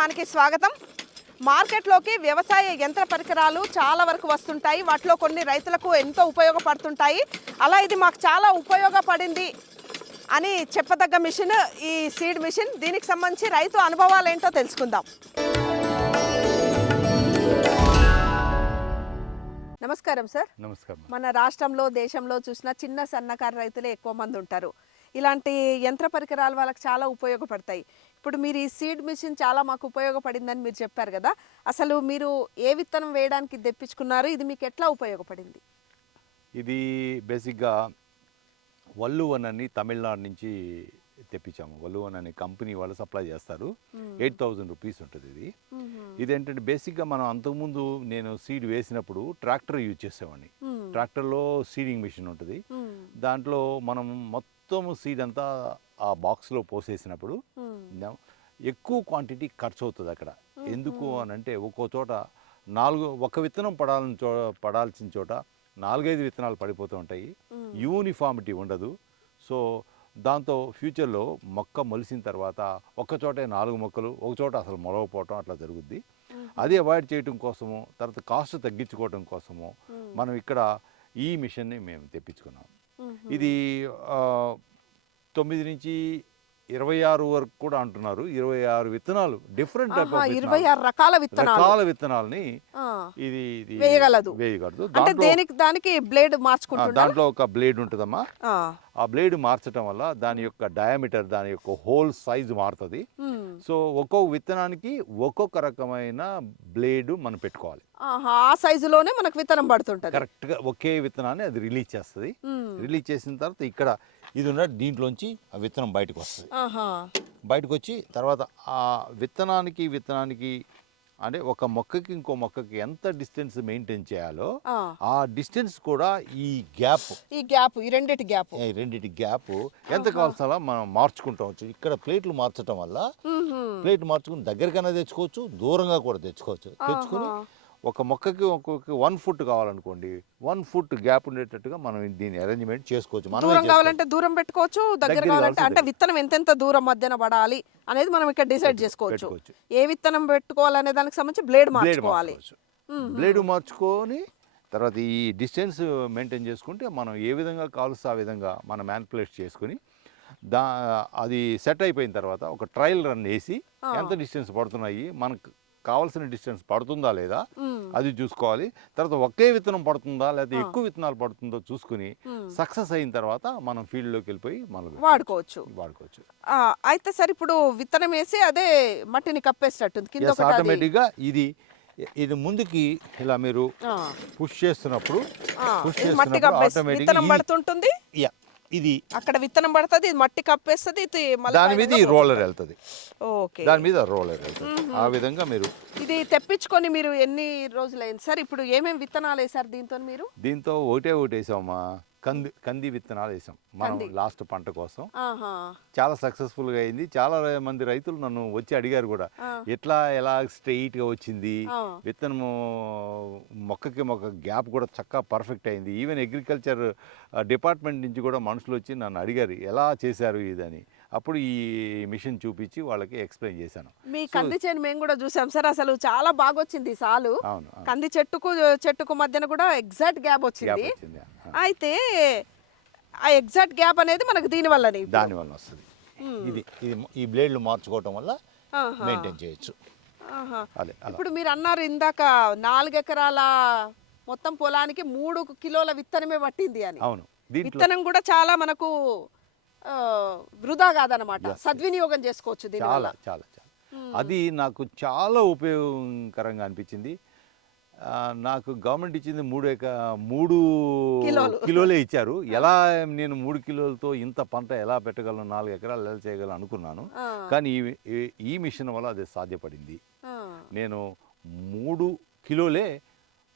కార్యక్రమానికి స్వాగతం. మార్కెట్లోకి వ్యవసాయ యంత్ర పరికరాలు చాలా వరకు వస్తుంటాయి. వాటిలో కొన్ని రైతులకు ఎంతో ఉపయోగపడుతుంటాయి. అలా ఇది మాకు చాలా ఉపయోగపడింది అని చెప్పదగ్గ మిషన్ ఈ సీడ్ మిషన్. దీనికి సంబంధించి రైతు అనుభవాలు ఏంటో తెలుసుకుందాం. నమస్కారం సార్. నమస్కారం. మన రాష్ట్రంలో దేశంలో చూసిన చిన్న సన్నకారు రైతులే ఎక్కువ మంది ఉంటారు. ఇలాంటి యంత్ర పరికరాలు వాళ్ళకి చాలా ఉపయోగపడతాయి. ఇప్పుడు మీరు ఈ సీడ్ మిషన్ చాలా మాకు ఉపయోగపడిందని మీరు చెప్పారు కదా, అసలు మీరు ఏ విత్తనం వేయడానికి తెప్పించుకున్నారు, ఇది మీకు ఎట్లా ఉపయోగపడింది? ఇది బేసిక్గా వల్లువన్ అని తమిళనాడు నుంచి తెప్పించాము. వల్లువన్ అనే కంపెనీ వాళ్ళు సప్లై చేస్తారు. 8,000 రూపీస్ ఉంటుంది ఇది. ఇదేంటంటే బేసిక్గా మనం అంతకుముందు నేను సీడ్ వేసినప్పుడు ట్రాక్టర్ యూజ్ చేసేవాడిని. ట్రాక్టర్లో సీడింగ్ మిషన్ ఉంటుంది. దాంట్లో మనం మొత్తం సీడ్ అంతా ఆ బాక్స్లో పోసేసినప్పుడు ఎక్కువ క్వాంటిటీ ఖర్చు అవుతుంది అక్కడ. ఎందుకు అని అంటే ఒక్కో చోట ఒక విత్తనం పడాల్సిన చోట 4-5 విత్తనాలు పడిపోతూ ఉంటాయి. యూనిఫామిటీ ఉండదు. సో దాంతో ఫ్యూచర్లో మొక్క మొలిసిన తర్వాత ఒక చోటే 4 మొక్కలు, ఒక చోట అసలు మొలవపోవటం అట్లా జరుగుద్ది. అది అవాయిడ్ చేయడం కోసము, తర్వాత కాస్ట్ తగ్గించుకోవడం కోసము మనం ఇక్కడ ఈ మిషన్ని మేము తెప్పించుకున్నాం. ఇది 9 నుంచి 26 వరకు కూడా అంటున్నారు. 26 విత్తనాలు, డిఫరెంట్ టైప్ ఆఫ్ 26 రకాల విత్తనాలని ఇది వేయగలదు. దానికి బ్లేడ్ మార్చుకుంటాం. దాంట్లో ఒక బ్లేడ్ ఉంటుందమ్మా. ఆ బ్లేడ్ మార్చడం వల్ల దాని యొక్క డయామీటర్, దాని యొక్క హోల్ సైజు మారుతుంది. సో ఒక్కొక్క విత్తనానికి ఒక్కొక్క రకమైన బ్లేడ్ మనం పెట్టుకోవాలి. ఆ సైజులోనే మనకు విత్తనం పడుతుంటది. కరెక్ట్గా ఒకే విత్తనాన్ని అది రిలీజ్ చేస్తుంది. రిలీజ్ చేసిన తర్వాత ఇక్కడ ఇది ఉన్న దీంట్లోంచి ఆ విత్తనం బయటకు వస్తుంది. బయటకు వచ్చి తర్వాత ఆ విత్తనానికి అంటే ఒక మొక్కకి ఇంకో మొక్కకి ఎంత డిస్టెన్స్ మెయింటైన్ చేయాలో ఆ డిస్టెన్స్ కూడా ఈ రెండిటి గ్యాప్ ఎంత కావాల్సిన మనం మార్చుకుంటాం. ఇక్కడ ప్లేట్లు మార్చడం వల్ల ప్లేట్ మార్చుకుని దగ్గరకైనా తెచ్చుకోవచ్చు, దూరంగా కూడా తెచ్చుకొని ఒక మొక్కకి 1 ఫుట్ కావాలనుకోండి, 1 ఫుట్ గ్యాప్ ఉండేటట్టుగా మనం దీన్ని అరేంజ్మెంట్ చేసుకోవచ్చు. దూరం కావాలంటే దూరం పెట్టుకోవచ్చు, దగ్గర కావాలంటే అంటే విత్తనం ఎంతెంత దూరం మధ్యన పడాలి అనేది మనం ఇక్కడ డిసైడ్ చేసుకోవచ్చు. ఏ విత్తనం పెట్టుకోవాలనే దానికి సంబంధించి బ్లేడ్ మార్చుకోవాలి. బ్లేడ్ మార్చుకొని తర్వాత ఈ డిస్టెన్స్ మెయింటైన్ చేసుకుంటే మనం ఏ విధంగా కావాల్సి ఆ విధంగా మనం మ్యానిపులేట్ చేసుకుని అది సెట్ అయిపోయిన తర్వాత ఒక ట్రయల్ రన్ వేసి ఎంత డిస్టెన్స్ పడుతున్నాయి, మనకు కావాల్సిన డిస్టెన్స్ పడుతుందా లేదా అది చూసుకోవాలి. తర్వాత ఒకే విత్తనం పడుతుందా లేదా ఎక్కువ విత్తనాలు పడుతుందో చూసుకుని సక్సెస్ అయిన తర్వాత మనం ఫీల్డ్లోకి వెళ్ళిపోయి మనం వాడుకోవచ్చు. అయితే సరే, ఇప్పుడు విత్తనం వేసి అదే మట్టిని కప్పేసేటట్టుంది ఆటోమేటిక్గా. ఇది ముందుకి ఇలా మీరు పుష్ చేస్తున్నప్పుడు పడుతుంటుంది. ఇది అక్కడ విత్తనం పడుతుంది, ఇది మట్టి కప్పేస్తుంది, దాని మీద రోలర్ వెళ్తుంది. దాని మీద రోలర్ వెళ్తుంది. ఆ విధంగా మీరు ఇది తెప్పించుకొని మీరు ఎన్ని రోజులు అయింది సార్? ఇప్పుడు ఏమేమి విత్తనాలు వేసారు దీంతో? ఒకటే వేసామా, కంది విత్తనాలు వేసాం మనం లాస్ట్ పంట కోసం. చాలా సక్సెస్ఫుల్ గా అయింది. చాలా మంది రైతులు నన్ను వచ్చి అడిగారు కూడా, ఎలా స్ట్రెయిట్ గా వచ్చింది విత్తనము, మొక్కకి మొక్క గ్యాప్ కూడా చక్కగా పర్ఫెక్ట్ అయింది. ఈవెన్ అగ్రికల్చర్ డిపార్ట్మెంట్ నుంచి కూడా మనుషులు వచ్చి నన్ను అడిగారు ఎలా చేశారు ఇదని. అప్పుడు ఈ మిషన్ చూపించి వాళ్ళకి ఎక్స్ప్లెయిన్ చేశాను. మీ కంది చేను మేము కూడా చూసాం సార్, అసలు చాలా బాగా వచ్చింది సాలు. కంది చెట్టుకు మధ్యన కూడా ఎగ్జాక్ట్ గ్యాప్ వచ్చింది. అయితే ఆ ఎగ్జాక్ట్ గ్యాప్ అనేది మనకు దానివల్ల వస్తుంది. ఇది ఈ బ్లేడ్లు మార్చుకోవటం వల్ల మెయింటైన్ చేయొచ్చు. ఇప్పుడు మీరు అన్నారు ఇందాక 4 ఎకరాల మొత్తం పొలానికి 3 కిలోల విత్తనమే పట్టింది అని. అవును. విత్తనం కూడా చాలా మనకు వృధా కాదనమాట, సద్వినియోగం చేసుకోవచ్చు దీనివల్ల. చాలా అది నాకు చాలా ఉపయోగకరంగా అనిపించింది. నాకు గవర్నమెంట్ ఇచ్చింది 3 కిలోలే ఇచ్చారు. ఎలా నేను 3 కిలోలతో ఇంత పంట ఎలా పెట్టగలను, 4 ఎకరాలు ఎలా చేయగలను అనుకున్నాను. కానీ ఈ మిషన్ వల్ల అది సాధ్యపడింది. నేను 3 కిలోలే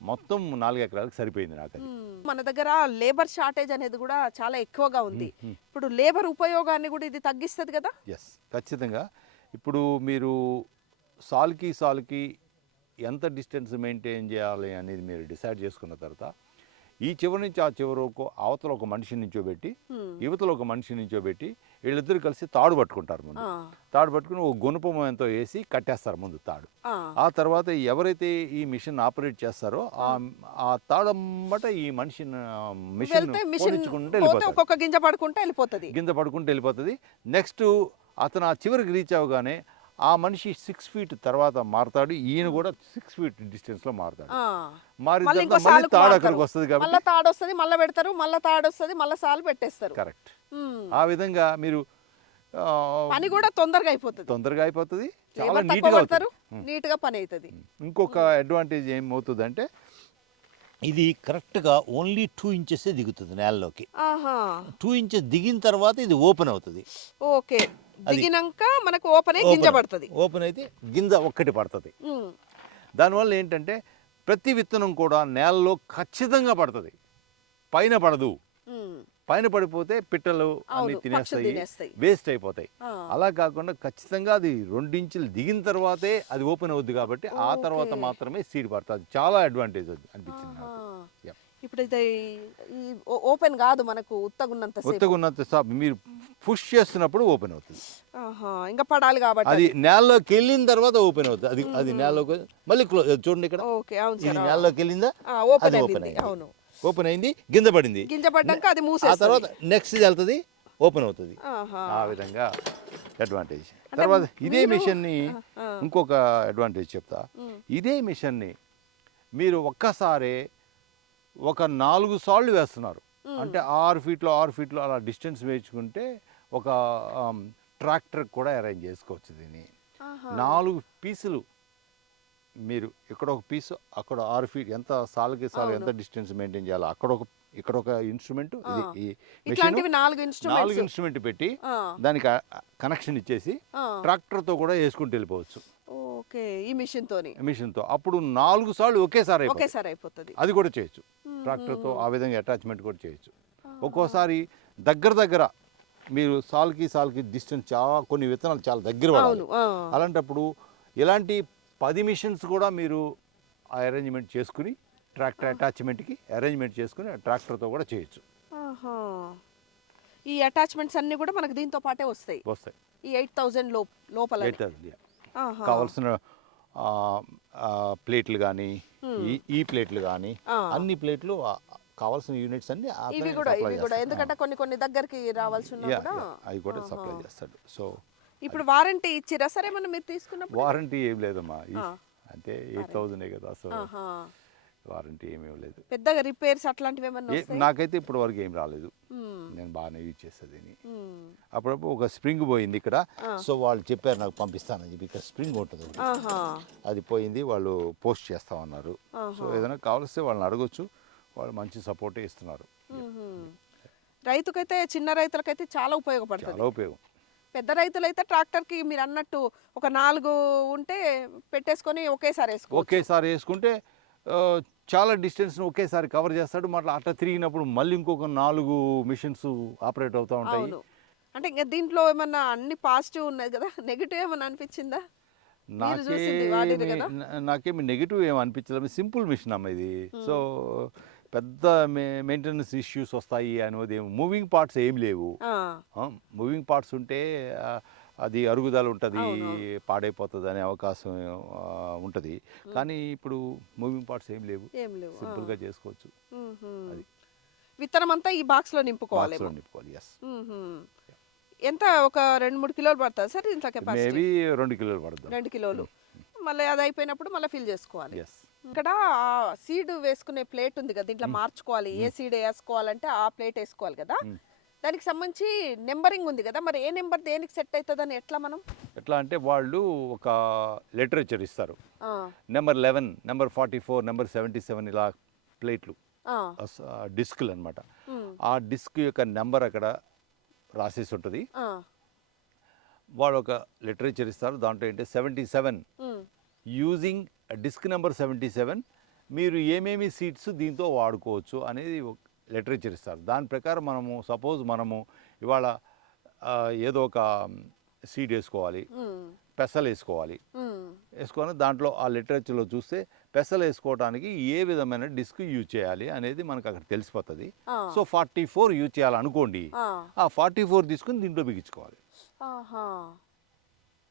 మొత్తం 4 ఎకరాలకు సరిపోయింది నాకు. అది మన దగ్గర లేబర్ షార్టేజ్ అనేది కూడా చాలా ఎక్కువగా ఉంది. ఇప్పుడు లేబర్ ఉపయోగాన్ని కూడా ఇది తగ్గిస్తుంది కదా? ఎస్, ఖచ్చితంగా. ఇప్పుడు మీరు సాల్కి ఎంత డిస్టెన్స్ మెయింటైన్ చేయాలి అనేది మీరు డిసైడ్ చేసుకున్న తర్వాత ఈ చివరి నుంచి ఆ చివరి వరకు అవతల ఒక మనిషిని నించోబెట్టి యువతలో ఒక మనిషిని నించోబెట్టి వీళ్ళిద్దరు కలిసి తాడు పట్టుకుంటారు ముందు. తాడు పట్టుకుని ఒక గుణపం ఎంతో వేసి కట్టేస్తారు ముందు తాడు. ఆ తర్వాత ఎవరైతే ఈ మిషన్ ఆపరేట్ చేస్తారో ఆ తాడమ్మట ఈ మిషన్ పోనించుకుంటూ వెళ్ళిపోతారు. ఒక్కొక్క గింజ పడుకుంటే వెళ్ళిపోతుంది. గింజ పడుకుంటూ వెళ్ళిపోతుంది. నెక్స్ట్ అతను ఆ చివరికి రీచ్ అవగానే ఆ మనిషి 6 ఫీట్ తర్వాత మారుతాడు, ఈయన కూడా 6 ఫీట్ డిస్టెన్స్ లో మారుతాడు. మారిన తర్వాత మళ్ళీ తాడు అక్కడికి వస్తుంది కాబట్టి మళ్ళీ తాడు వస్తుంది, మళ్ళీ పెడతారు, మళ్ళీ తాడు వస్తుంది, మళ్ళీ సాలు పెట్టేస్తారు. కరెక్ట్. ఆ విధంగా మీరు పని కూడా తొందరగా అయిపోతుంది, చాలా నీట్గా అవుతుంది, నీట్గా పని అవుతుంది. ఇంకొక అడ్వాంటేజ్ ఏమవుతుందంటే ఇది కరెక్ట్గా ఓన్లీ 2 ఇంచెస్ దిగుతుంది నేలలోకి. 2 ఇంచెస్ దిగిన తర్వాత ఇది ఓపెన్ అవుతుంది. ఓకే, దిగినాక మనకు ఓపెన్ అయ్యి గింజ పడుతుంది. ఓపెన్ అయితే గింజ ఒక్కటి పడుతుంది. దానివల్ల ఏంటంటే ప్రతి విత్తనం కూడా నేలలో ఖచ్చితంగా పడుతుంది, పైన పడదు. పైన పడిపోతే పిట్టలు అన్ని తినేస్తాయి, వేస్ట్ అయిపోతాయి. అలా కాకుండా ఖచ్చితంగా అది 2 ఇంచులు దిగిన తర్వాతే అది ఓపెన్ అవుద్ది కాబట్టి ఆ తర్వాత మాత్రమే సీడ్ పడుతుంది. చాలా అడ్వాంటేజ్ అనిపించింది నాకు. ఇప్పుడు ఇది ఓపెన్ కాదు, మనకు ఉత్తగున్నంత మీరు పుష్ చేస్తున్నప్పుడు ఓపెన్ అవుతుంది. ఇంకా పడాలి కాబట్టి అది నేలలోకి వెళ్ళిన తర్వాత ఓపెన్ అవుతుంది. అది నేలలోకి మళ్ళీ చూడండి ఇక్కడ నేలలోకి వెళ్ళిందా, అది ఓపెన్ అయింది. ఓపెన్ అయింది, గింజ పడింది, గింజ పడ్డాక అది ఆ తర్వాత నెక్స్ట్ వెళ్తుంది, ఓపెన్ అవుతుంది. ఆ విధంగా అడ్వాంటేజ్. తర్వాత ఇదే మిషన్ని ఇంకొక అడ్వాంటేజ్ చెప్తా. ఇదే మిషన్ని మీరు ఒక్కసారే ఒక 4 సార్లు వేస్తున్నారు అంటే 6 ఫీట్లు అలా డిస్టెన్స్ వేయించుకుంటే ఒక ట్రాక్టర్ కూడా అరేంజ్ చేసుకోవచ్చు. దీన్ని 4 పీసులు మీరు ఇక్కడ ఒక పీసు, అక్కడ 6 ఫీట్, ఎంత సాలుకి సాలు ఎంత డిస్టెన్స్ మెయింటైన్ చేయాలో ఇక్కడ ఒక ఇన్స్ట్రుమెంట్, ఇది ఈ 4 ఇన్స్ట్రుమెంట్ పెట్టి దానికి కనెక్షన్ ఇచ్చేసి ట్రాక్టర్తో కూడా వేసుకుంటూ వెళ్ళిపోవచ్చు. ఈ మిషన్తో అప్పుడు 4 సార్లు ఒకేసారి అయిపోతుంది. అది కూడా చేయొచ్చు ట్రాక్టర్తో. ఆ విధంగా అటాచ్మెంట్ కూడా చేయొచ్చు. ఒక్కోసారి దగ్గర మీరు సాల్కి డిస్టెన్స్ కొన్ని విత్తనాలు చాలా దగ్గర పడాలి. అలాంటప్పుడు ఇలాంటి 10 మిషన్స్ కూడా మీరు అరేంజ్మెంట్ చేసుకుని ట్రాక్టర్ అటాచ్మెంట్కి అరేంజ్మెంట్ చేసుకుని ట్రాక్టర్తో కూడా చేయొచ్చు. ఈ అటాచ్మెంట్స్ అన్ని కూడా మనకు దీంతో పాటే వస్తాయి. ఈ 8000 లోపల కావాల్సిన ప్లేట్లు కానీ ఈ ప్లేట్లు కానీ అన్ని ప్లేట్లు కావాల్సిన యూనిట్స్ అన్ని ఇవి కూడా ఎందుకంటే కొన్ని దగ్గరికి రావాల్సి అవి కూడా సప్లై చేస్తాడు. సో ఇప్పుడు వారంటీ ఇచ్చిరా సరే మనం మీరు తీసుకున్నప్పుడు? వారంటీ ఏం లేదమ్మా, అంటే 8000 కదా, సో వారంటీ ఏమీ లేదు. పెద్దగా రిపేర్స్ అట్లాంటివి ఏమన్నా నాకైతే ఇప్పటి వరకు ఏం రాలేదు. నేను బాగానే యూజ్ చేసేది. అప్పుడప్పుడు ఒక స్ప్రింగ్ పోయింది ఇక్కడ, సో వాళ్ళు చెప్పారు నాకు పంపిస్తానని చెప్పి. ఇక్కడ స్ప్రింగ్ ఉంటుంది, అది పోయింది, వాళ్ళు పోస్ట్ చేస్తామన్నారు. సో ఏదైనా కావాల్స్తే వాళ్ళని అడగొచ్చు, వాళ్ళు మంచి సపోర్టే ఇస్తున్నారు. రైతుకైతే, చిన్న రైతులకైతే చాలా ఉపయోగపడుతుంది. చాలా ఉపయోగం. పెద్ద రైతులైతే ట్రాక్టర్కి మీరు అన్నట్టు ఒక 4 ఉంటే పెట్టేసుకొని ఒకేసారి వేసుకుంటే చాలా డిస్టెన్స్ ఒకేసారి కవర్ చేస్తాడు. మళ్ళీ అట్లా తిరిగినప్పుడు మళ్ళీ ఇంకొక 4 మిషన్స్ ఆపరేట్ అవుతూ ఉంటాయి. అంటే ఇంకా దీంట్లో ఏమన్నా అన్ని పాజిటివ్ ఉన్నాయి కదా, నెగిటివ్ ఏమన్నా అనిపించిందా? నాకేమి నెగిటివ్ ఏమి అనిపించలేదు. సింపుల్ మిషన్ అమ్మ ఇది. సో పెద్ద మెయింటెనెన్స్ ఇష్యూస్ వస్తాయి అనేది మూవింగ్ పార్ట్స్ ఏం లేవు. మూవింగ్ పార్ట్స్ ఉంటే అది అరుగుదల ఉంటుంది, పాడైపోతుంది అనే అవకాశం ఉంటుంది. కానీ ఇప్పుడు మూవింగ్ పార్ట్స్ ఏం లేవు, సింపుల్గా చేసుకోవచ్చు. అది విత్తనం అంతా ఈ బాక్స్లో నింపుకోవాలి. ఎంత ఒక 2-3 కిలోలు పడుతుంది సార్ ఇంత కెపాసిటీ? మేబీ 2 కిలోలు పడుతుంది. 2 కిలోలు. మళ్ళీ అది అయిపోయినప్పుడు మళ్ళీ ఫిల్ చేసుకోవాలి. ఇక్కడ సీడ్ వేసుకునే ప్లేట్ ఉంది కదా, దీంట్లో మార్చుకోవాలి. ఏ సీడ్ వేసుకోవాలంటే ఆ ప్లేట్ వేసుకోవాలి కదా. దానికి సంబంధించి నెంబరింగ్ ఉంది కదా, మరి ఏ నెంబర్ దేనికి సెట్ అవుతుందని ఎట్లా అంటే వాళ్ళు ఒక లిటరేచర్ ఇస్తారు. నెంబర్ 11, నెంబర్ 44, నెంబర్ 77 ఇలా ప్లేట్లు, డిస్క్లు అనమాట. ఆ డిస్క్ యొక్క నెంబర్ అక్కడ రాసేసి ఉంటుంది. వాళ్ళు ఒక లిటరేచర్ ఇస్తారు, దాంట్లో ఏంటంటే 77 యూజింగ్ డిస్క్ నెంబర్ 77 మీరు ఏమేమి సీడ్స్ దీంతో వాడుకోవచ్చు అనేది లిటరేచర్ ఇస్తారు. దాని ప్రకారం మనము ఇవాళ ఏదో ఒక సీడ్ వేసుకోవాలి, పెసలు వేసుకోవాలి. దాంట్లో ఆ లిటరేచర్లో చూస్తే పెసలు వేసుకోవడానికి ఏ విధమైన డిస్క్ యూజ్ చేయాలి అనేది మనకు అక్కడ తెలిసిపోతుంది. ఆ. సో 44 యూజ్ చేయాలనుకోండి, ఆ. ఆ 44 తీసుకుని దీంట్లో బిగించుకోవాలి. ఆహా.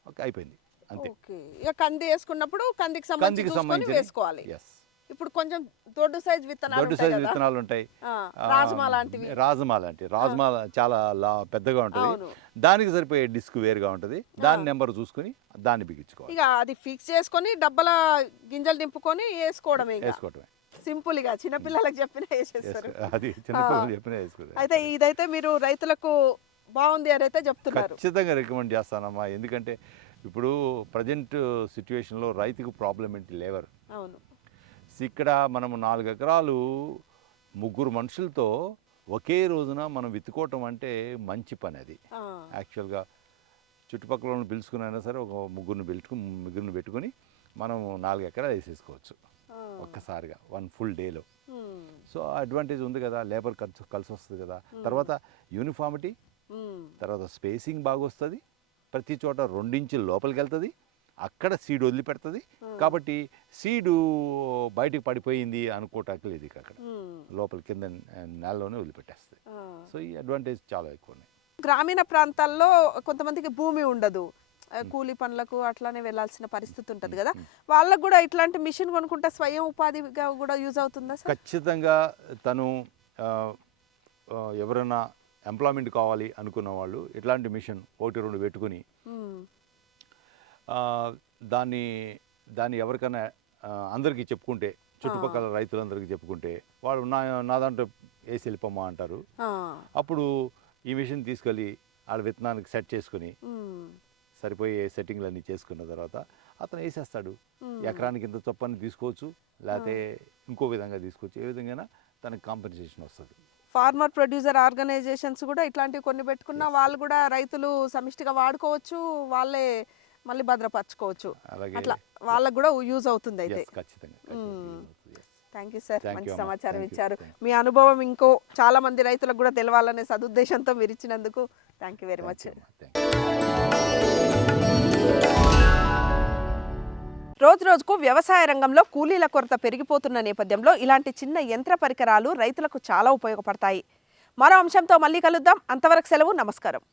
ఓకే, అయిపోయింది అంతే. ఓకే, ఇక కంది వేసుకున్నప్పుడు కందికి కందికి సంబంధించి సంబంధించి వేసుకోవాలి. ఎస్, ఇప్పుడు కొంచెం దొడ్డు సైజ్ విత్తనాలు దొడ్డు ఉంటాయి సైజు కదా. విత్తనాలు ఉంటాయి. రాజమా లాంటివి. రాజమా చాలా పెద్దగా ఉంటుంది. అవును. దానికి సరిపోయే డిస్క్ వేరుగా ఉంటుంది. దాని నెంబర్ చూసుకుని దాన్ని బిగించుకోవాలి. ఇక అది ఫిక్స్ చేసుకొని డబ్బల గింజలు నింపుకొని వేసుకోవడమే. వేసుకోవటమే సింపుల్ గా చిన్నపిల్లలకు చెప్పిన వేసేస్తారు. అది చిన్నపిల్లలు చెప్పిన వేసుకోవాలి. అయితే ఇదైతే మీరు రైతులకు బాగుంది అని అయితే చెప్తున్నారు. ఖచ్చితంగా రికమెండ్ చేస్తానమ్మా. ఎందుకంటే ఇప్పుడు ప్రజెంట్ సిచ్యువేషన్లో రైతుకు ప్రాబ్లం ఏంటి? లేబర్. అవును. ఇక్కడ మనము 4 ఎకరాలు 3 మనుషులతో ఒకే రోజున మనం విత్తుకోవటం అంటే మంచి పని. అది యాక్చువల్గా చుట్టుపక్కల వాళ్ళని పిలుచుకునైనా సరే ఒక ముగ్గురిని పెట్టుకుని మనం 4 ఎకరాలు వేసేసుకోవచ్చు ఒక్కసారిగా 1 ఫుల్ డేలో. సో అడ్వాంటేజ్ ఉంది కదా, లేబర్ కలిసి వస్తుంది కదా. తర్వాత యూనిఫామిటీ, తర్వాత స్పేసింగ్ బాగా వస్తుంది. ప్రతి చోట 2 ఇంచుల లోపలికి వెళ్తుంది. అక్కడ సీడ్ వదిలిపెడుతుంది. కాబట్టి సీడు బయటకు పడిపోయింది అనుకోవటానికి లేదు. అక్కడ లోపల కింద నేలలోనే వదిలిపెట్టేస్తుంది. సో ఈ అడ్వాంటేజ్ చాలా ఎక్కువ ఉన్నాయి. గ్రామీణ ప్రాంతాల్లో కొంతమందికి భూమి ఉండదు, కూలీ పనులకు అట్లానే వెళ్ళాల్సిన పరిస్థితి ఉంటుంది కదా. వాళ్ళకు కూడా ఇట్లాంటి మిషన్ కొనుక్కుంటే స్వయం ఉపాధిగా కూడా యూజ్ అవుతుందా సార్? ఖచ్చితంగా. తను ఎవరైనా ఎంప్లాయ్మెంట్ కావాలి అనుకున్న వాళ్ళు ఇట్లాంటి మిషన్ 1-2 పెట్టుకుని దాన్ని ఎవరికైనా అందరికీ చెప్పుకుంటే, చుట్టుపక్కల రైతులందరికీ చెప్పుకుంటే వాళ్ళు నా దాంట్లో వేసి వెళ్ళిపోమ్మా అంటారు. అప్పుడు ఈ మిషన్ తీసుకెళ్ళి ఆడ విత్తనానికి సెట్ చేసుకుని సరిపోయే సెట్టింగ్లు అన్నీ చేసుకున్న తర్వాత అతను వేసేస్తాడు. ఎకరానికి ఇంత చొప్పని తీసుకోవచ్చు, లేకపోతే ఇంకో విధంగా తీసుకోవచ్చు. ఏ విధంగా తనకు కాంపెన్సేషన్ వస్తుంది. ఫార్మర్ ప్రొడ్యూసర్ ఆర్గనైజేషన్స్ కూడా ఇట్లాంటివి కొన్ని పెట్టుకున్నా వాళ్ళు కూడా రైతులు సమిష్టిగా వాడుకోవచ్చు, వాళ్ళే మళ్ళీ భద్రపరచుకోవచ్చు. అట్లా వాళ్ళకు కూడా యూజ్ అవుతుంది. అయితే థ్యాంక్ యూ సార్, మంచి సమాచారం ఇచ్చారు. మీ అనుభవం ఇంకో చాలా మంది రైతులకు కూడా తెలవాలనే సదుద్దేశంతో మీరు ఇచ్చినందుకు థ్యాంక్ యూ వెరీ మచ్. రోజు రోజుకు వ్యవసాయ రంగంలో కూలీల కొరత పెరిగిపోతున్న నేపథ్యంలో ఇలాంటి చిన్న యంత్ర పరికరాలు రైతులకు చాలా ఉపయోగపడతాయి. మరో అంశంతో మళ్ళీ కలుద్దాం. అంతవరకు సెలవు. నమస్కారం.